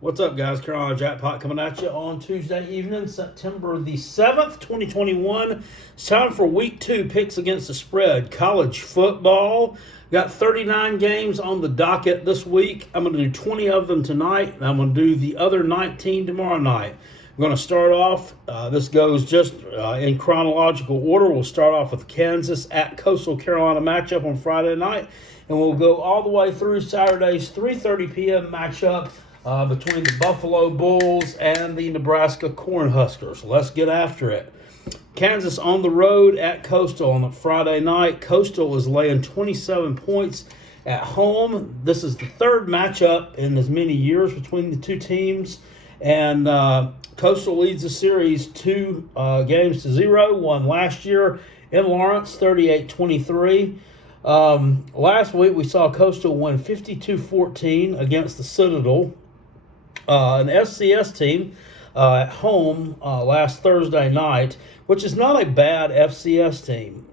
What's up, guys? Carolina Jackpot coming at you on Tuesday evening, September the 7th, 2021. It's time for Week 2 picks against the spread. College football. Got 39 games on the docket this week. I'm going to do 20 of them tonight, and I'm going to do the other 19 tomorrow night. We're going to start off, this goes just in chronological order. We'll start off with Kansas at Coastal Carolina matchup on Friday night, and we'll go all the way through Saturday's 3:30 p.m. matchup between the Buffalo Bulls and the Nebraska Cornhuskers. Let's get after it. Kansas on the road at Coastal on a Friday night. Coastal is laying 27 points at home. This is the third matchup in as many years between the two teams. And Coastal leads the series 2-0. Won last year in Lawrence, 38-23. Last week we saw Coastal win 52-14 against the Citadel, an FCS team at home last Thursday night, which is not a bad FCS team.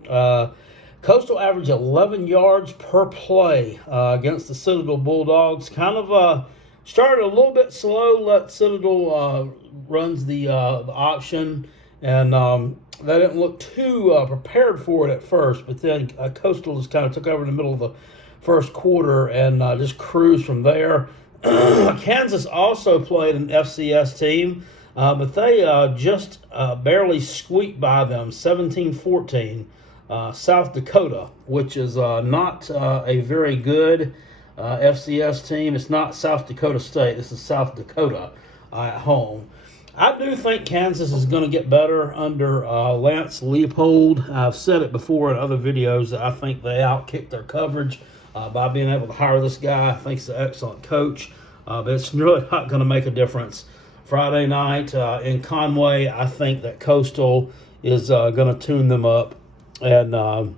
Coastal averaged 11 yards per play against the Citadel Bulldogs. Kind of started a little bit slow, let Citadel runs the option, and they didn't look too prepared for it at first, but then Coastal just kind of took over in the middle of the first quarter and just cruised from there. Kansas also played an FCS team, but they just barely squeaked by them, 17-14. South Dakota, which is not a very good FCS team. It's not South Dakota State. This is South Dakota at home. I do think Kansas is going to get better under Lance Leopold. I've said it before in other videos that I think they outkicked their coverage by being able to hire this guy. I think he's an excellent coach, but it's really not going to make a difference. Friday night in Conway, I think that Coastal is going to tune them up and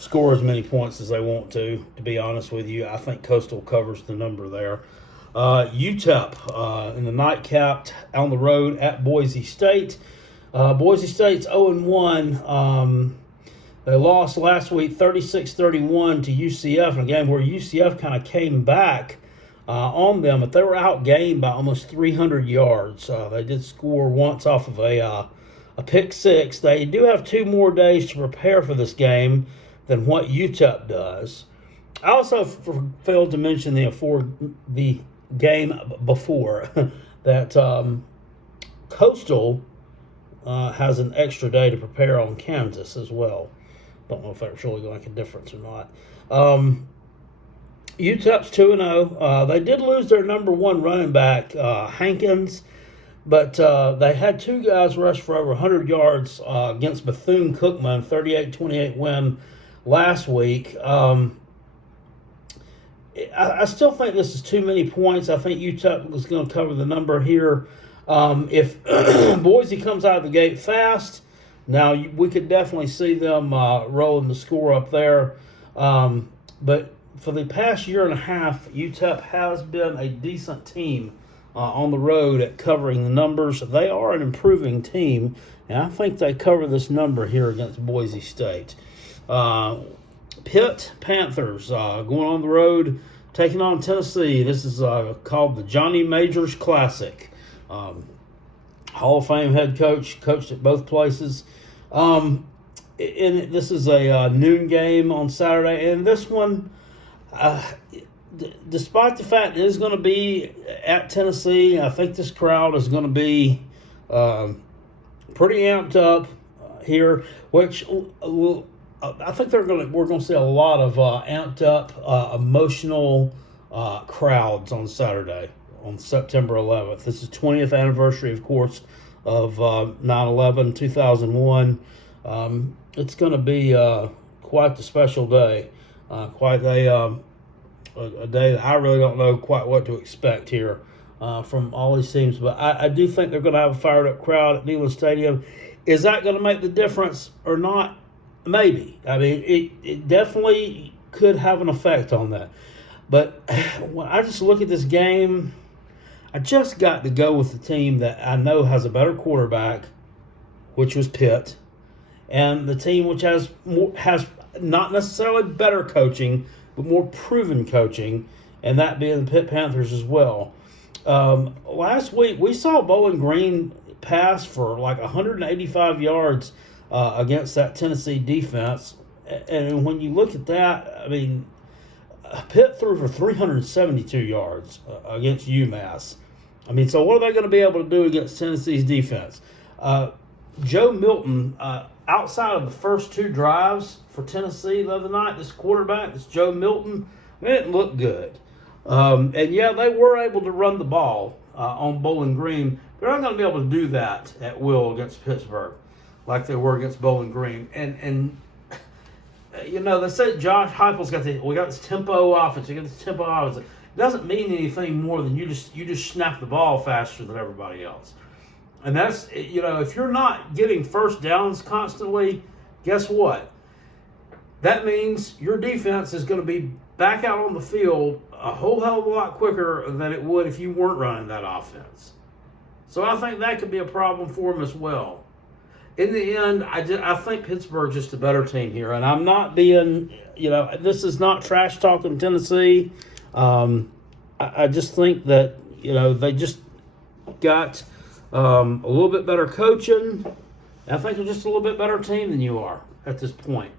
score as many points as they want to be honest with you. I think Coastal covers the number there. UTEP in the nightcap on the road at Boise State. Boise State's 0-1. They lost last week 36-31 to UCF in a game where UCF kind of came back on them, but they were outgained by almost 300 yards. They did score once off of a pick six. They do have 2 more days to prepare for this game than what UTEP does. I also failed to mention the game before that Coastal has an extra day to prepare on Kansas as well. Don't know if that's really going to make a difference or not. UTEP's 2-0. They did lose their number one running back, Hankins, but they had 2 guys rush for over 100 yards against Bethune-Cookman, 38-28 win last week. I still think this is too many points. I think UTEP is going to cover the number here. If Boise comes out of the gate fast, now we could definitely see them rolling the score up there. But for the past year and a half, UTEP has been a decent team on the road at covering the numbers. They are an improving team, and I think they cover this number here against Boise State. Pitt Panthers going on the road, taking on Tennessee. This is called the Johnny Majors Classic. Hall of Fame head coach, coached at both places. This is a noon game on Saturday, and this one, despite the fact it is going to be at Tennessee, I think this crowd is going to be pretty amped up here, which will. I think we're going to see a lot of amped up, emotional crowds on Saturday, on September 11th. This is 20th anniversary, of course, of 9/11, 2001. It's going to be quite the special day, quite a day that I really don't know quite what to expect here from all these teams. But I do think they're going to have a fired up crowd at Neyland Stadium. Is that going to make the difference or not? Maybe. I mean, it definitely could have an effect on that. But when I just look at this game, I just got to go with the team that I know has a better quarterback, which was Pitt, and the team which has not necessarily better coaching, but more proven coaching, and that being the Pitt Panthers as well. Last week, we saw Bowling Green pass for like 185 yards against that Tennessee defense. And when you look at that, I mean, Pitt threw for 372 yards against UMass. I mean, so what are they going to be able to do against Tennessee's defense? Joe Milton, outside of the first two drives for Tennessee the other night, this quarterback, this Joe Milton, it didn't look good. And yeah, they were able to run the ball on Bowling Green. They're not going to be able to do that at will against Pittsburgh like they were against Bowling Green. And you know, they said Josh Heupel's got this tempo offense. We got this tempo offense. It doesn't mean anything more than you just snap the ball faster than everybody else. And that's, you know, if you're not getting first downs constantly, guess what? That means your defense is going to be back out on the field a whole hell of a lot quicker than it would if you weren't running that offense. So I think that could be a problem for them as well. In the end, I think Pittsburgh's just a better team here. And I'm not being, you know, this is not trash talking Tennessee. I just think that, you know, they just got a little bit better coaching. I think they're just a little bit better team than you are at this point.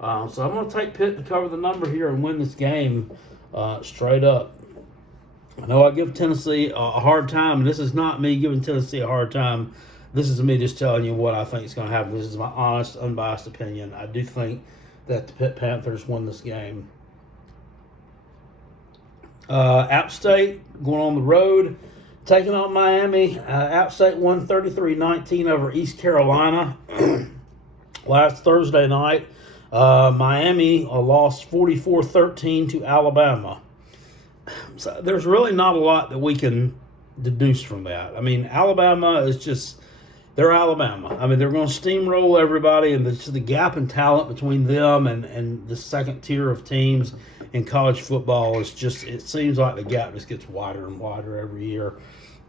So I'm going to take Pitt to cover the number here and win this game straight up. I know I give Tennessee a hard time, and this is not me giving Tennessee a hard time. This is me just telling you what I think is going to happen. This is my honest, unbiased opinion. I do think that the Pitt Panthers win this game. App State going on the road, taking on Miami. App State won 33-19 over East Carolina last Thursday night. Miami lost 44-13 to Alabama. So there's really not a lot that we can deduce from that. I mean, Alabama is just, they're Alabama. I mean, they're going to steamroll everybody, and the gap in talent between them and the second tier of teams in college football is just, it seems like the gap just gets wider and wider every year.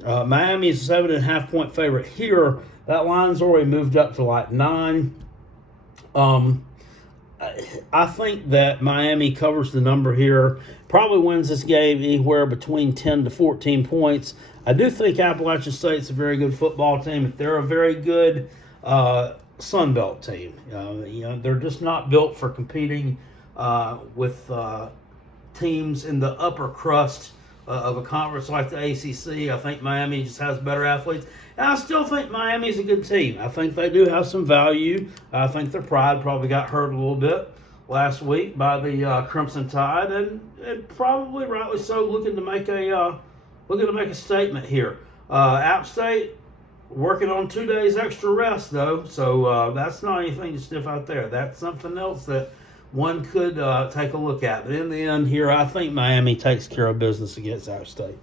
Miami is a 7.5-point favorite here. That line's already moved up to like 9. I think that Miami covers the number here, probably wins this game anywhere between 10 to 14 points. I do think Appalachian State's a very good football team. They're a very good Sun Belt team. You know, they're just not built for competing with teams in the upper crust of a conference like the ACC. I think Miami just has better athletes. And I still think Miami's a good team. I think they do have some value. I think their pride probably got hurt a little bit last week by the Crimson Tide, and probably rightly so, looking to make a statement here. App State working on 2 days extra rest though, so that's not anything to sniff out there. That's something else that one could take a look at. But in the end here, I think Miami takes care of business against App State.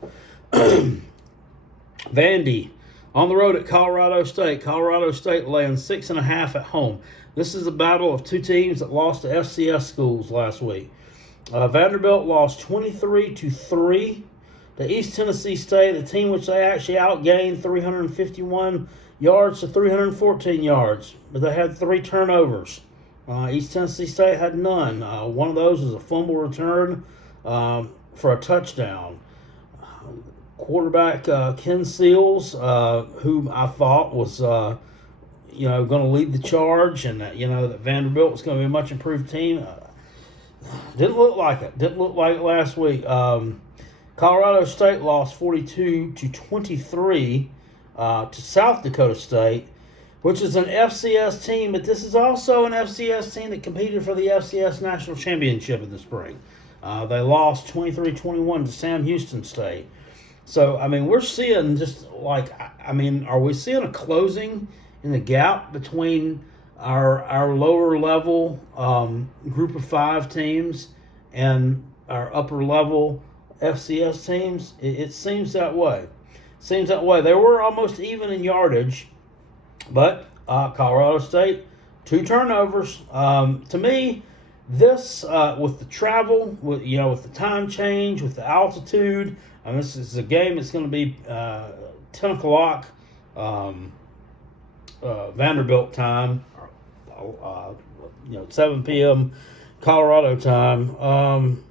Vandy on the road at Colorado State. Colorado State laying 6.5 at home. This is a battle of two teams that lost to FCS schools last week. Vanderbilt lost 23-3 to East Tennessee State, a team which they actually outgained 351 yards to 314 yards. But they had 3 turnovers. East Tennessee State had none. One of those was a fumble return for a touchdown. Quarterback Ken Seals, who I thought was, going to lead the charge, and that Vanderbilt was going to be a much improved team. Didn't look like it. Didn't look like it last week. Colorado State lost 42-23 to South Dakota State, which is an FCS team, but this is also an FCS team that competed for the FCS National Championship in the spring. They lost 23-21 to Sam Houston State. So, I mean, we're seeing are we seeing a closing in the gap between our lower level group of 5 teams and our upper level FCS teams? It seems that way. They were almost even in yardage, but Colorado State, 2 turnovers. To me, this with the travel, with the time change, with the altitude, this is a game that's going to be 10 o'clock Vanderbilt time, 7 p.m. Colorado time.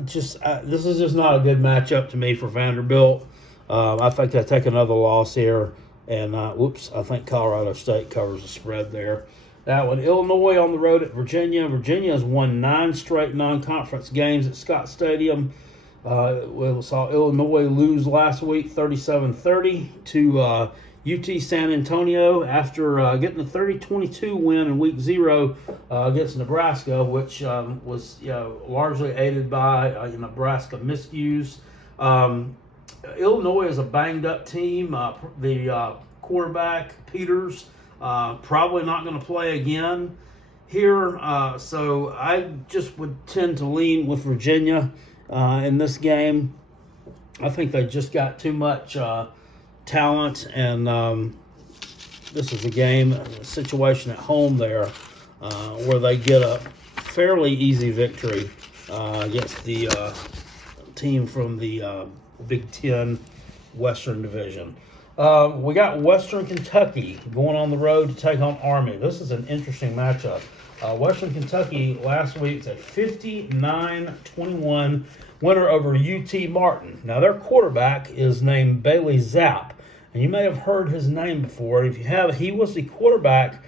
This is just not a good matchup to me for Vanderbilt. I think they take another loss here, and I think Colorado State covers the spread there. That one, Illinois on the road at Virginia. Virginia has won 9 straight non-conference games at Scott Stadium. We saw Illinois lose last week 37-30 to UT San Antonio after getting a 30-22 win in week 0 against Nebraska, which was largely aided by Nebraska miscues. Illinois is a banged-up team. The quarterback, Peters, probably not going to play again here. So I just would tend to lean with Virginia in this game. I think they just got too much talent, and this is a situation at home there where they get a fairly easy victory against the team from the Big Ten Western Division. We got Western Kentucky going on the road to take on Army. This is an interesting matchup. Western Kentucky last week's a 59-21 winner over UT Martin. Now, their quarterback is named Bailey Zapp, and you may have heard his name before. If you have, he was the quarterback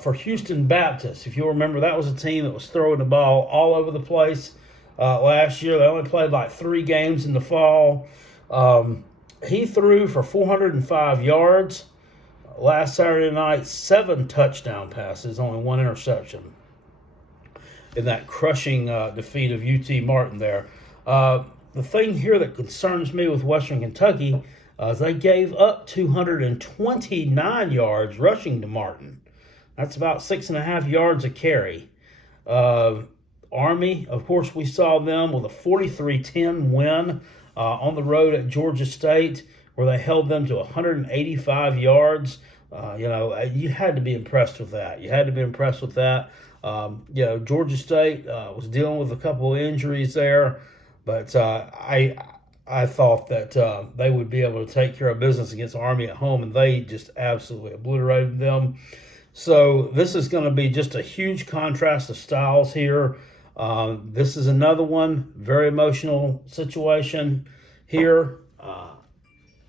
for Houston Baptist. If you'll remember, that was a team that was throwing the ball all over the place last year. They only played like 3 games in the fall. He threw for 405 yards last Saturday night, 7 touchdown passes, only 1 interception in that crushing defeat of UT Martin there. The thing here that concerns me with Western Kentucky is they gave up 229 yards rushing to Martin. That's about 6.5 yards a carry. Army, of course, we saw them with a 43-10 win on the road at Georgia State, where they held them to 185 yards. You had to be impressed with that. Georgia State was dealing with a couple of injuries there, but I thought that they would be able to take care of business against Army at home, and they just absolutely obliterated them. So this is going to be just a huge contrast of styles here. This is another one, very emotional situation here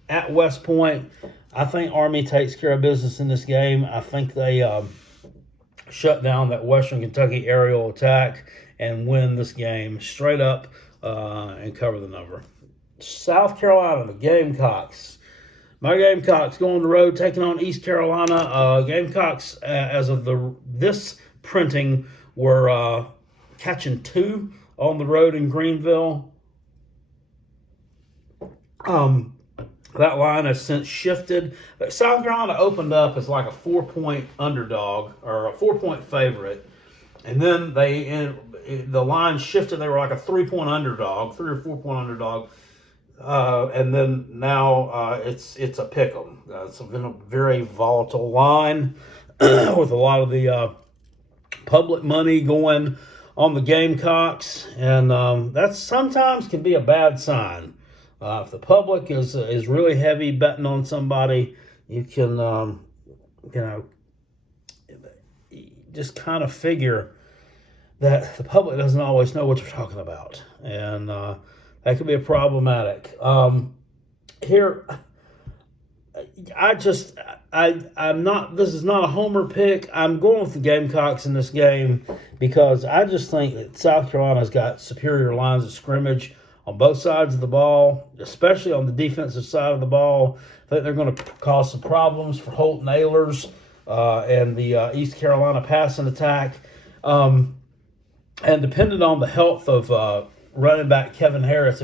at West Point. I think Army takes care of business in this game. I think they shut down that Western Kentucky aerial attack and win this game straight up and cover the number. South Carolina, the Gamecocks. My Gamecocks go on the road taking on East Carolina. Gamecocks, as of this printing, were catching 2 on the road in Greenville. That line has since shifted. South Carolina opened up as like a 4-point underdog or a 4-point favorite, and then the line shifted. They were like a 3-point underdog, 3 or 4-point underdog, and then now it's a pick 'em. It's been a very volatile line with a lot of the public money going on the Gamecocks, and that sometimes can be a bad sign. If the public is really heavy betting on somebody, you can just kind of figure that the public doesn't always know what they're talking about, and that can be problematic. Here, I'm not. This is not a homer pick. I'm going with the Gamecocks in this game because I just think that South Carolina's got superior lines of scrimmage on both sides of the ball, especially on the defensive side of the ball. I think they're going to cause some problems for Holton Ahlers and the East Carolina passing attack. And depending on the health of running back Kevin Harris,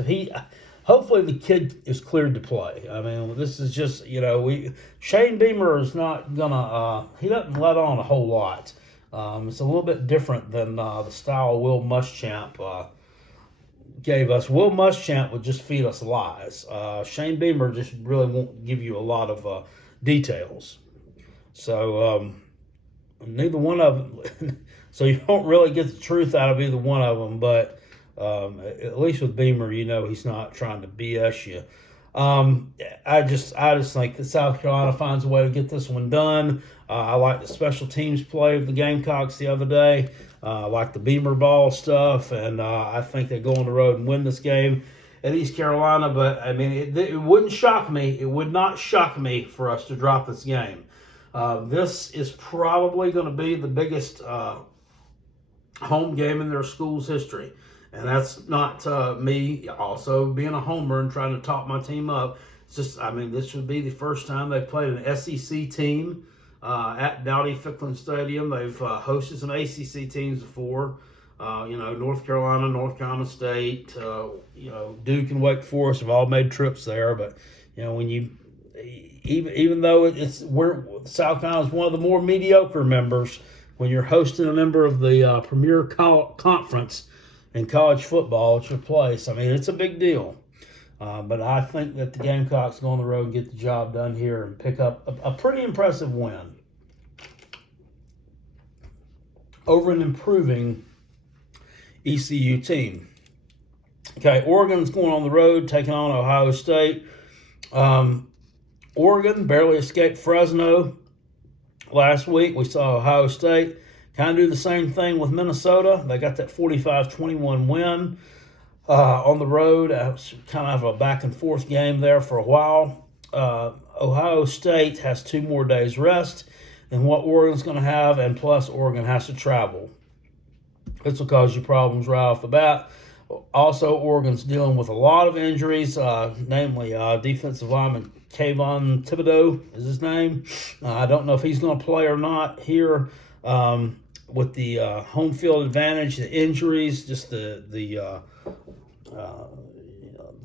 hopefully the kid is cleared to play. I mean, this is just, Shane Beamer is not going to, he doesn't let on a whole lot. It's a little bit different than the style Will Muschamp gave us. Will Muschamp would just feed us lies. Shane Beamer just really won't give you a lot of details. So neither one of them, so you don't really get the truth out of either one of them, but at least with Beamer, he's not trying to BS you. I just think that South Carolina finds a way to get this one done. I like the special teams play of the Gamecocks the other day. like the Beamer Ball stuff, and I think they go on the road and win this game at East Carolina. But I mean, it wouldn't shock me. It would not shock me for us to drop this game. This is probably going to be the biggest home game in their school's history. And that's not me also being a homer and trying to talk my team up. It's just, I mean, this would be the first time they've played an SEC team at Dowdy-Ficklen Stadium. They've hosted some ACC teams before. North Carolina State, Duke and Wake Forest have all made trips there. But, when you, even though South Carolina is one of the more mediocre members, when you're hosting a member of the premier conference in college football, it's your place. I mean, it's a big deal. But I think that the Gamecocks go on the road and get the job done here and pick up a pretty impressive win over an improving ECU team. Okay, Oregon's going on the road, taking on Ohio State. Oregon barely escaped Fresno last week. We saw Ohio State kind of do the same thing with Minnesota. They got that 45-21 win on the road. It was kind of a back-and-forth game there for a while. Ohio State has 2 more days rest than what Oregon's going to have, and plus Oregon has to travel. This will cause you problems right off the bat. Also, Oregon's dealing with a lot of injuries, namely defensive lineman Kayvon Thibodeau is his name. I don't know if he's going to play or not here. With the home field advantage, the injuries, just the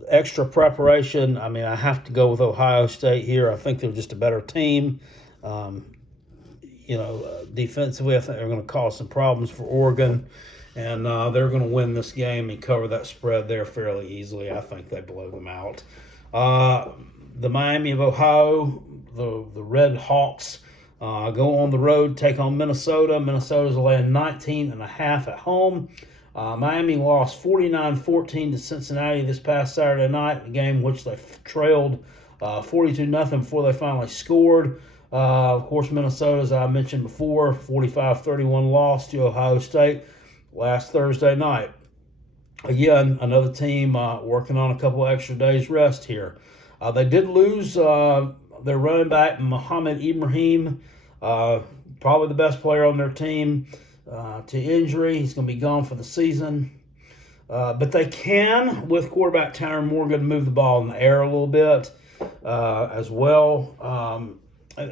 extra preparation. I mean, I have to go with Ohio State here. I think they're just a better team. Defensively, I think they're going to cause some problems for Oregon, and they're going to win this game and cover that spread there fairly easily. I think they blow them out. The Miami of Ohio, the Red Hawks, go on the road, take on Minnesota. Minnesota's laying 19.5 at home. Miami lost 49-14 to Cincinnati this past Saturday night, a game which they trailed 42-0 before they finally scored. Of course, Minnesota, as I mentioned before, 45-31 loss to Ohio State last Thursday night. Again, another team working on a couple extra days rest here. They did lose their running back, Muhammad Ibrahim, probably the best player on their team, to injury. He's going to be gone for the season. But they can, with quarterback Tyron Morgan, move the ball in the air a little bit as well.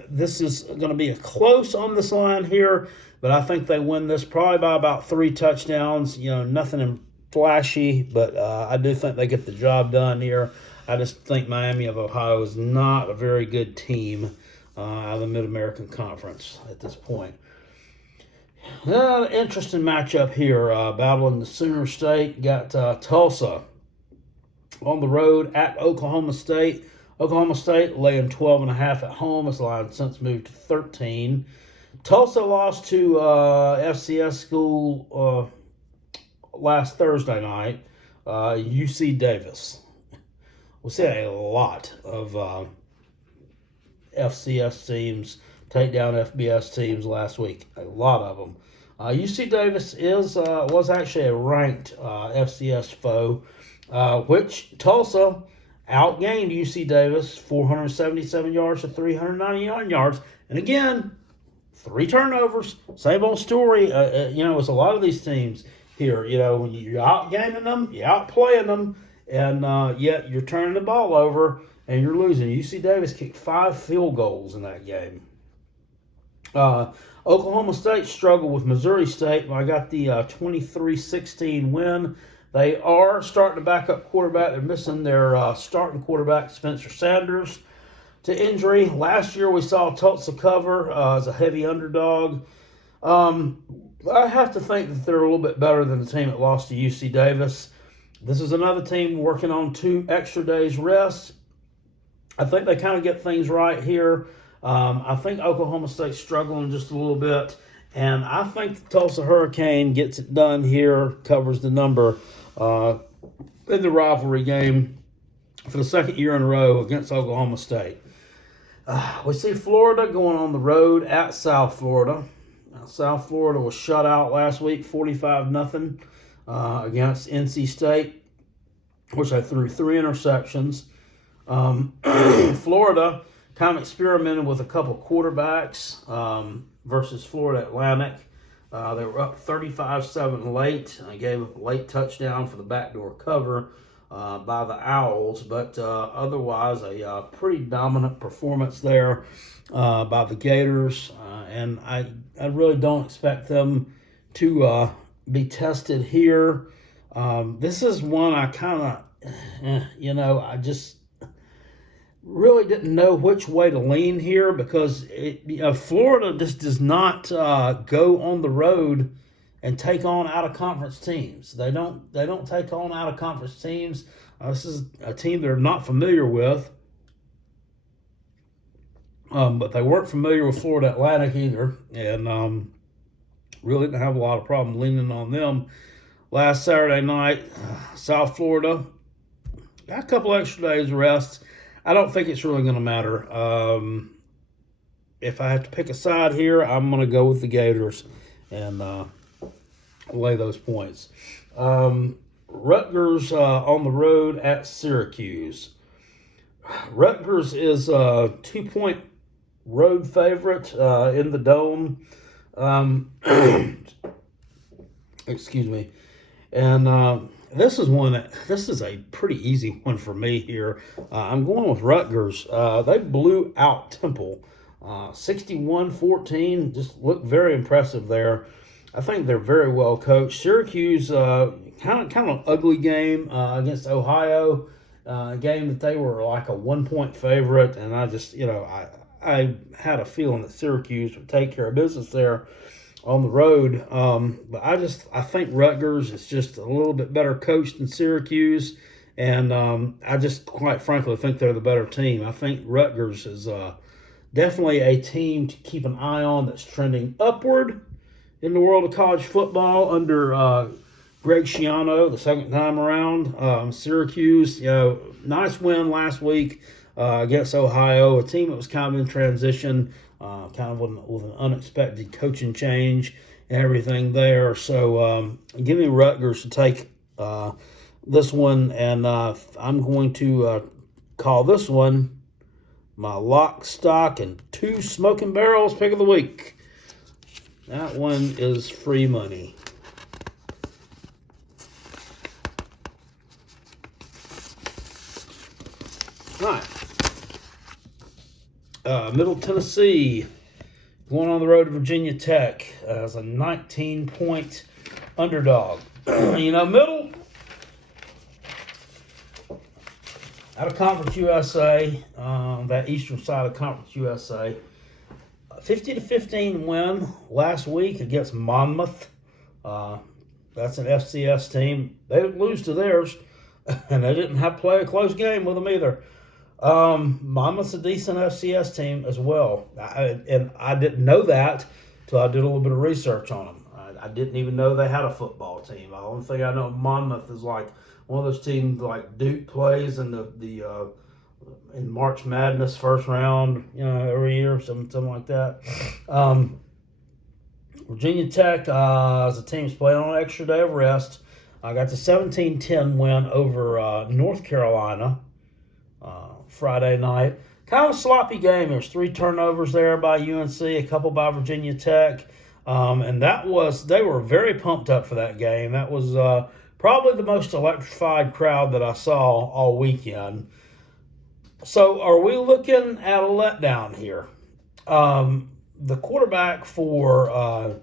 This is going to be close on this line here, but I think they win this probably by about 3 touchdowns. Nothing flashy, but I do think they get the job done here. I just think Miami of Ohio is not a very good team out of the Mid-American Conference at this point. Interesting matchup here, battling the Sooner State. Got Tulsa on the road at Oklahoma State. Oklahoma State laying 12.5 at home. This line since moved to 13. Tulsa lost to FCS school last Thursday night, UC Davis. We see a lot of FCS teams take down FBS teams last week. A lot of them. UC Davis was actually a ranked FCS foe, which Tulsa outgained UC Davis 477 yards to 399 yards. And again, 3 turnovers. Same old story. It's a lot of these teams here. When you're outgaining them, you're outplaying them, and yet you're turning the ball over and you're losing. UC Davis kicked 5 field goals in that game. Oklahoma State struggled with Missouri State. I got the 23-16 win. They are starting to back up quarterback. They're missing their starting quarterback, Spencer Sanders, to injury. Last year we saw Tulsa cover as a heavy underdog. I have to think that they're a little bit better than the team that lost to UC Davis. This is another team working on 2 extra days rest. I think they kind of get things right here. I think Oklahoma State's struggling just a little bit. And I think the Tulsa Hurricane gets it done here, covers the number in the rivalry game for the second year in a row against Oklahoma State. We see Florida going on the road at South Florida. South Florida was shut out last week, 45-0 against NC State, which they threw 3 interceptions. Florida kind of experimented with a couple quarterbacks versus Florida Atlantic. They were up 35-7 late. I gave a late touchdown for the backdoor cover by the Owls, but otherwise a pretty dominant performance there by the Gators, and I really don't expect them to be tested here. This is one I kind of, I just really didn't know which way to lean here because Florida just does not go on the road and take on out-of-conference teams. They don't take on out-of-conference teams. This is a team they're not familiar with, but they weren't familiar with Florida Atlantic either, and really didn't have a lot of problem leaning on them. Last Saturday night, South Florida got a couple extra days of rest. I don't think it's really going to matter. If I have to pick a side here, I'm going to go with the Gators and lay those points. Rutgers on the road at Syracuse. Rutgers is a 2-point road favorite in the Dome. Excuse me. And this is a pretty easy one for me here. I'm going with Rutgers. They blew out Temple 61-14. Just looked very impressive there. I think they're very well coached. Syracuse, kind of an ugly game against Ohio, a game that they were like a 1-point favorite, and I just, I had a feeling that Syracuse would take care of business there on the road. But I think Rutgers is just a little bit better coached than Syracuse, and I just quite frankly think they're the better team. I think Rutgers is definitely a team to keep an eye on that's trending upward in the world of college football under Greg Schiano the second time around. Syracuse, nice win last week against Ohio, a team that was kind of in transition, kind of with an unexpected coaching change and everything there. So give me Rutgers to take this one, and I'm going to call this one my lock, stock, and 2 smoking barrels pick of the week. That one is free money. All right. Middle Tennessee going on the road to Virginia Tech as a 19-point underdog. Middle out of Conference USA, that eastern side of Conference USA. 50-15 win last week against Monmouth. That's an FCS team. They didn't lose to theirs, and they didn't have to play a close game with them either. Monmouth's a decent FCS team as well. And I didn't know that until I did a little bit of research on them. I didn't even know they had a football team. The only thing I know of Monmouth is like one of those teams like Duke plays in the in March Madness first round, every year, something like that. Virginia Tech, as a team's playing on an extra day of rest. I got the 17-10 win over North Carolina Friday night. Kind of a sloppy game. There's 3 turnovers there by UNC, a couple by Virginia Tech. And they were very pumped up for that game. That was probably the most electrified crowd that I saw all weekend. So are we looking at a letdown here? The quarterback for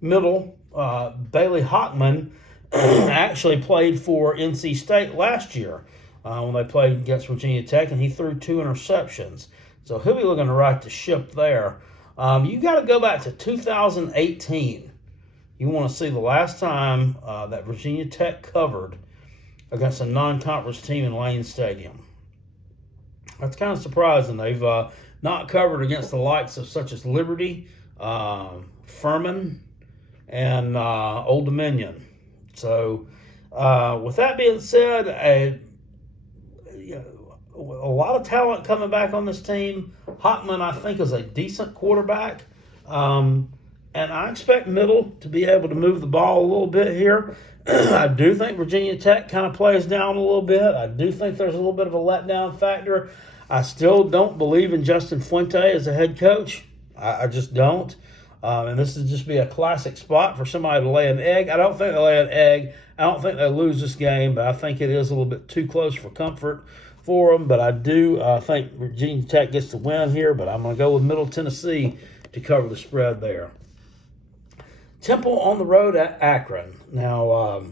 Middle, Bailey Hockman, actually played for NC State last year when they played against Virginia Tech, and he threw 2 interceptions. So he'll be looking to right the ship there. You got to go back to 2018. You want to see the last time that Virginia Tech covered against a non-conference team in Lane Stadium. That's kind of surprising. They've not covered against the likes of such as Liberty, Furman, and Old Dominion. So with that being said, a lot of talent coming back on this team. Hockman, I think, is a decent quarterback. And I expect Middle to be able to move the ball a little bit here. I do think Virginia Tech kind of plays down a little bit. I do think there's a little bit of a letdown factor. I still don't believe in Justin Fuente as a head coach. I just don't. And this would just be a classic spot for somebody to lay an egg. I don't think they lay an egg. I don't think they lose this game, but I think it is a little bit too close for comfort for them. But I do think Virginia Tech gets the win here, but I'm going to go with Middle Tennessee to cover the spread there. Temple on the road at Akron. Now,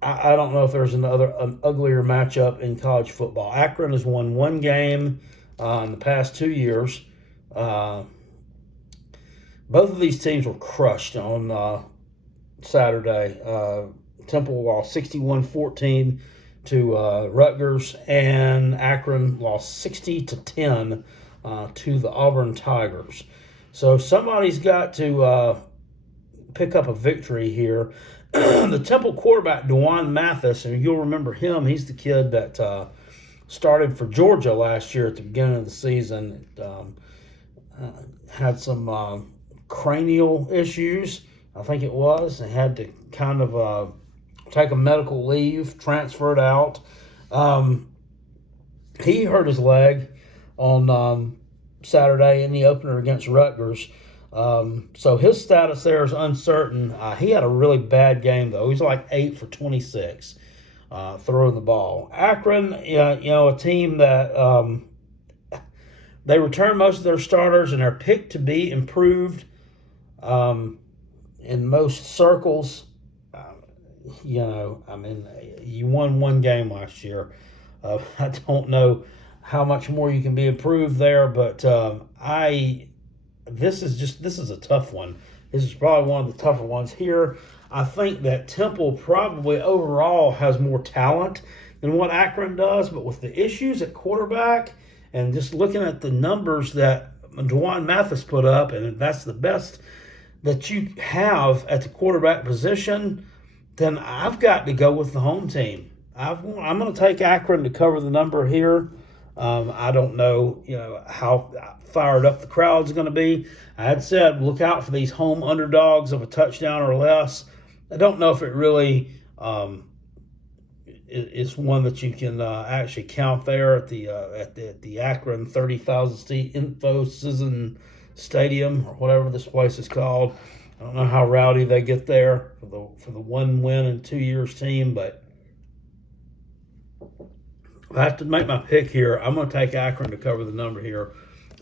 I don't know if there's an uglier matchup in college football. Akron has won one game in the past 2 years. Both of these teams were crushed on Saturday. Temple lost 61-14 to Rutgers, and Akron lost 60-10 to the Auburn Tigers. So somebody's got to pick up a victory here. The Temple quarterback, DeJuan Mathis, and you'll remember him. He's the kid that started for Georgia last year at the beginning of the season. Had some cranial issues, I think it was, and had to kind of take a medical leave, transferred out. He hurt his leg on Saturday in the opener against Rutgers. So his status there is uncertain. He had a really bad game, though. He's like 8 for 26 throwing the ball. Akron, a team that they return most of their starters and are picked to be improved in most circles. You won one game last year. I don't know how much more you can be improved there, but this is a tough one. This is probably one of the tougher ones here. I think that Temple probably overall has more talent than what Akron does, but with the issues at quarterback and just looking at the numbers that DeJuan Mathis put up, and that's the best that you have at the quarterback position, then I've got to go with the home team. I'm going to take Akron to cover the number here. I don't know, how fired up the crowd's going to be. I had said look out for these home underdogs of a touchdown or less. I don't know if it really is one that you can actually count there at the Akron 30,000 seat Info Stadium or whatever this place is called. I don't know how rowdy they get there for the 1 win in 2 years team, but I have to make my pick here. I'm going to take Akron to cover the number here.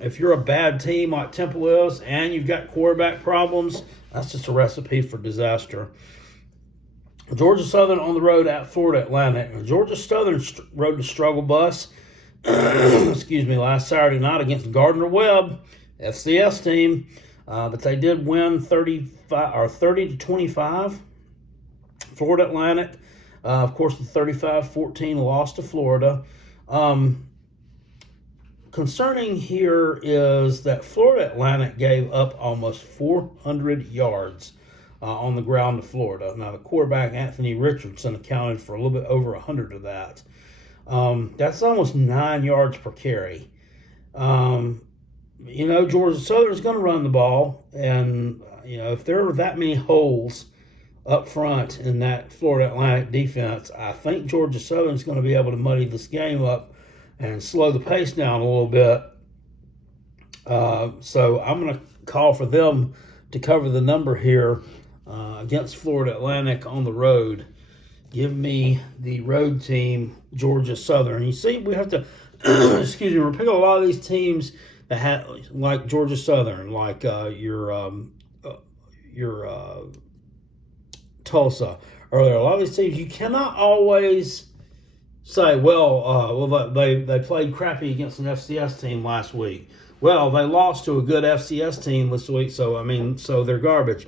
If you're a bad team like Temple is and you've got quarterback problems, that's just a recipe for disaster. Georgia Southern on the road at Florida Atlantic. Georgia Southern rode the struggle bus last Saturday night against Gardner Webb, FCS team. But they did win 30-25. Florida Atlantic, of course, the 35-14 loss to Florida. Concerning here is that Florida Atlantic gave up almost 400 yards on the ground to Florida. Now, the quarterback, Anthony Richardson, accounted for a little bit over 100 of that. That's almost 9 yards per carry. Georgia Southern is going to run the ball, and if there are that many holes up front in that Florida Atlantic defense, I think Georgia Southern is going to be able to muddy this game up and slow the pace down a little bit. So I'm going to call for them to cover the number here against Florida Atlantic on the road. Give me the road team, Georgia Southern. You see, we have to, we're picking a lot of these teams that had, like Georgia Southern, like your Tulsa earlier. A lot of these teams, you cannot always say, they played crappy against an FCS team last week. Well, they lost to a good FCS team this week, so they're garbage.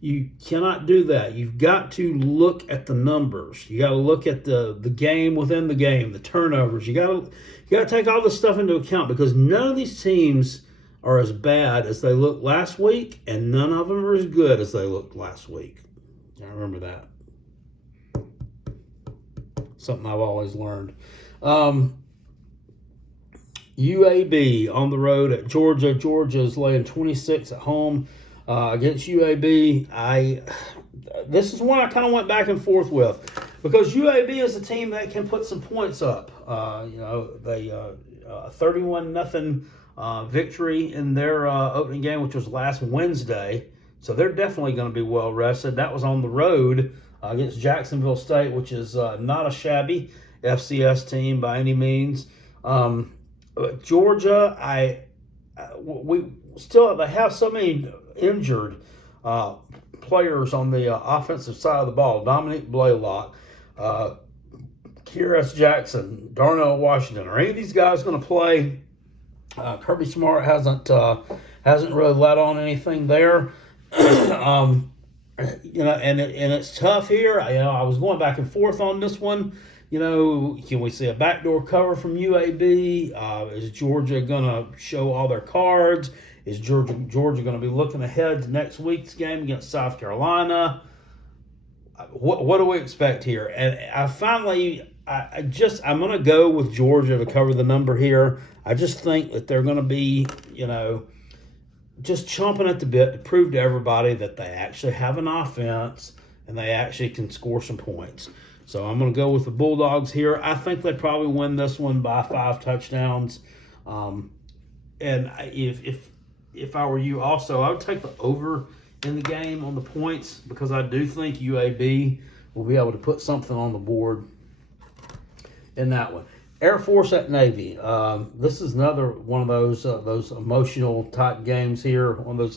You cannot do that. You've got to look at the numbers. You got to look at the game within the game, the turnovers. You got to take all this stuff into account, because none of these teams are as bad as they looked last week, and none of them are as good as they looked last week. I remember that. Something I've always learned. UAB on the road at Georgia. Georgia is laying 26 at home against UAB. This is one I kind of went back and forth with because UAB is a team that can put some points up. They 31-0 victory in their opening game, which was last Wednesday. So they're definitely going to be well rested. That was on the road against Jacksonville State, which is not a shabby FCS team by any means. Georgia, we still they have so many injured players on the offensive side of the ball. Dominic Blaylock, Kyrus Jackson, Darnell Washington. Are any of these guys going to play? Kirby Smart hasn't really let on anything there. And it's tough here. I was going back and forth on this one. Can we see a backdoor cover from UAB? Is Georgia going to show all their cards? Is Georgia going to be looking ahead to next week's game against South Carolina? What do we expect here? And I'm going to go with Georgia to cover the number here. I just think that they're going to be, just chomping at the bit to prove to everybody that they actually have an offense and they actually can score some points. So I'm going to go with the Bulldogs here. I think they probably win this one by 5 touchdowns. And if I were you also, I would take the over in the game on the points because I do think UAB will be able to put something on the board in that one. Air Force at Navy. This is another one of those emotional type games here, one of those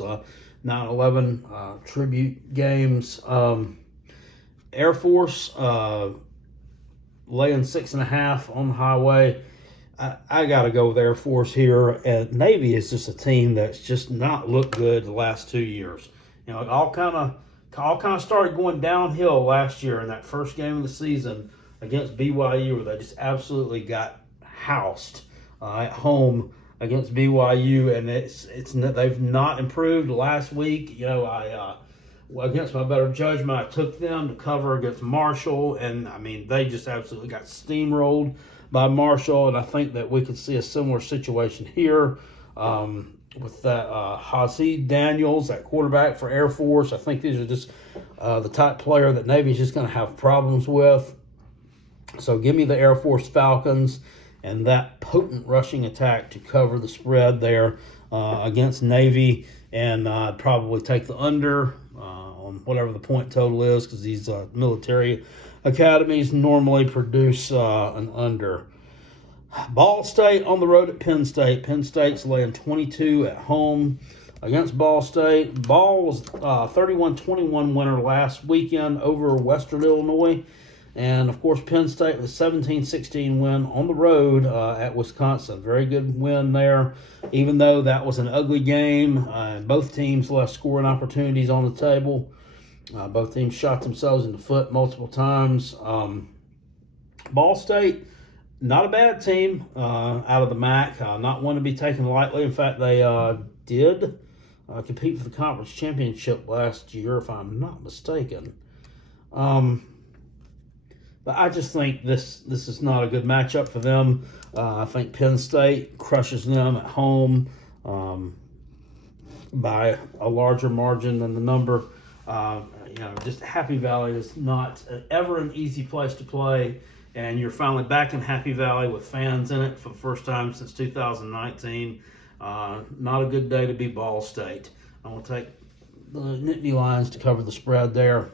9/11 tribute games. Air Force laying 6.5 on the highway. I got to go with Air Force here. And Navy is just a team that's just not looked good the last 2 years. It all kind of started going downhill last year in that first game of the season against BYU, where they just absolutely got housed at home against BYU, and they've not improved. Last week, against my better judgment, I took them to cover against Marshall, and they just absolutely got steamrolled by Marshall, and I think that we could see a similar situation here with that Hasid Daniels, that quarterback for Air Force. I think these are just the type player that Navy's just going to have problems with. So give me the Air Force Falcons and that potent rushing attack to cover the spread there against Navy, and I'd probably take the under on whatever the point total is because these military academies normally produce an under. Ball State on the road at Penn State. Penn State's laying 22 at home against Ball State. Ball was 31-21 winner last weekend over Western Illinois. And, of course, Penn State with a 17-16 win on the road at Wisconsin. Very good win there, even though that was an ugly game. Both teams left scoring opportunities on the table. Both teams shot themselves in the foot multiple times. Ball State, not a bad team out of the MAC. Not one to be taken lightly. In fact, they did compete for the conference championship last year, if I'm not mistaken. But I just think this is not a good matchup for them. I think Penn State crushes them at home by a larger margin than the number. Just Happy Valley is not ever an easy place to play, and you're finally back in Happy Valley with fans in it for the first time since 2019. Not a good day to be Ball State. I'm going to take the Nittany Lions to cover the spread there,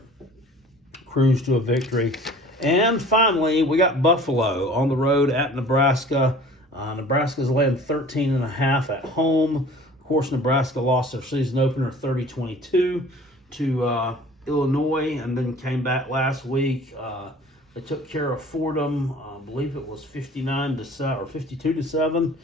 cruise to a victory. And finally, we got Buffalo on the road at Nebraska. Nebraska's laying 13.5 at home. Of course, Nebraska lost their season opener 30-22 to Illinois, and then came back last week. They took care of Fordham. I believe it was 59-7 or 52-7.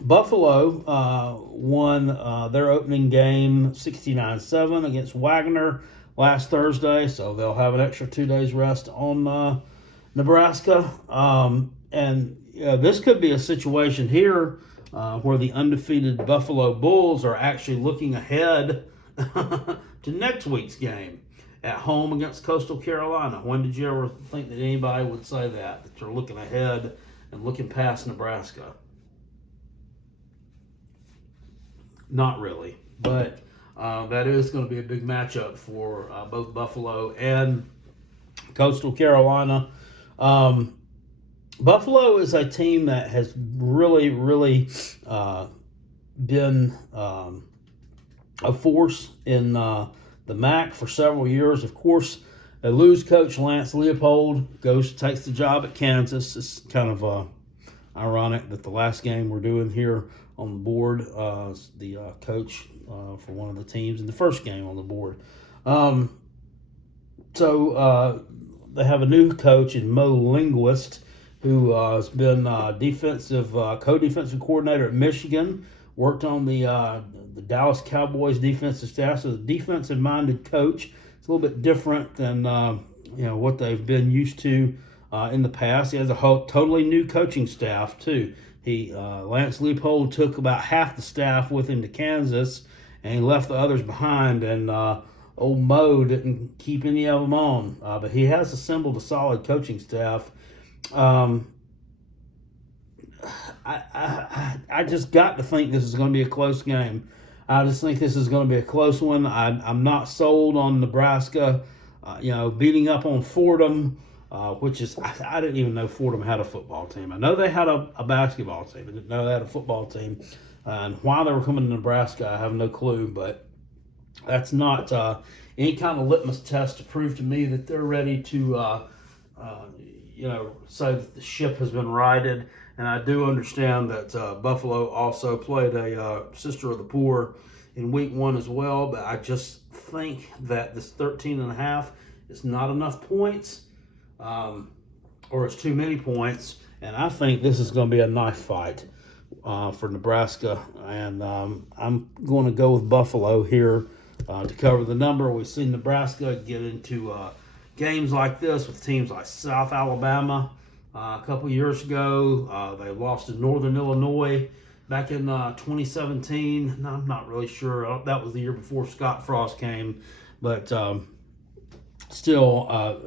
Buffalo won their opening game 69-7 against Wagner last Thursday, so they'll have an extra 2 days rest on Nebraska. This could be a situation here where the undefeated Buffalo Bulls are actually looking ahead to next week's game at home against Coastal Carolina. When did you ever think that anybody would say that they're looking ahead and looking past Nebraska. Not really, but that is going to be a big matchup for both Buffalo and Coastal Carolina. Buffalo is a team that has really, really been a force in the MAC for several years. Of course, they lose coach Lance Leopold, takes the job at Kansas. It's kind of ironic that the last game we're doing here on the board, the coach for one of the teams in the first game on the board. So they have a new coach in Mo Linguist, who has been co-defensive coordinator at Michigan, worked on the Dallas Cowboys defensive staff, so the defensive-minded coach. It's a little bit different than what they've been used to in the past. He has a totally new coaching staff too. Lance Leopold took about half the staff with him to Kansas, and he left the others behind. And old Mo didn't keep any of them on, but he has assembled a solid coaching staff. I just got to think this is going to be a close game. I just think this is going to be a close one. I'm not sold on Nebraska, beating up on Fordham, which is, I didn't even know Fordham had a football team. I know they had a basketball team. I didn't know they had a football team. And why they were coming to Nebraska, I have no clue. But that's not any kind of litmus test to prove to me that they're ready to, say that the ship has been righted. And I do understand that Buffalo also played a Sister of the Poor in week 1 as well. But I just think that this 13.5 is not enough points, or it's too many points. And I think this is going to be a knife fight for Nebraska. And I'm going to go with Buffalo here to cover the number. We've seen Nebraska get into games like this with teams like South Alabama. A couple years ago, they lost to Northern Illinois back in 2017. No, I'm not really sure. That was the year before Scott Frost came. But still,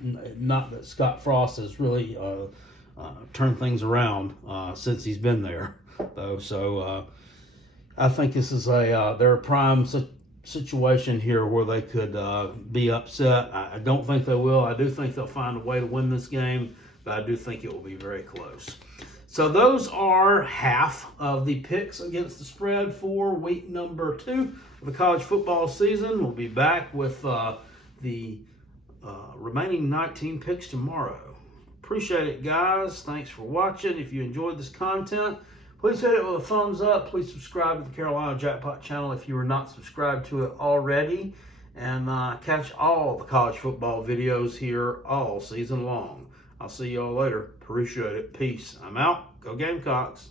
not that Scott Frost has really turned things around since he's been there, though. So I think this is they're a prime situation here where they could be upset. I don't think they will. I do think they'll find a way to win this game, but I do think it will be very close. So those are half of the picks against the spread for week number 2 of the college football season. We'll be back with the remaining 19 picks tomorrow. Appreciate it, guys. Thanks for watching. If you enjoyed this content, please hit it with a thumbs up. Please subscribe to the Carolina Jackpot channel if you are not subscribed to it already. And catch all the college football videos here all season long. I'll see y'all later. Appreciate it. Peace. I'm out. Go Gamecocks.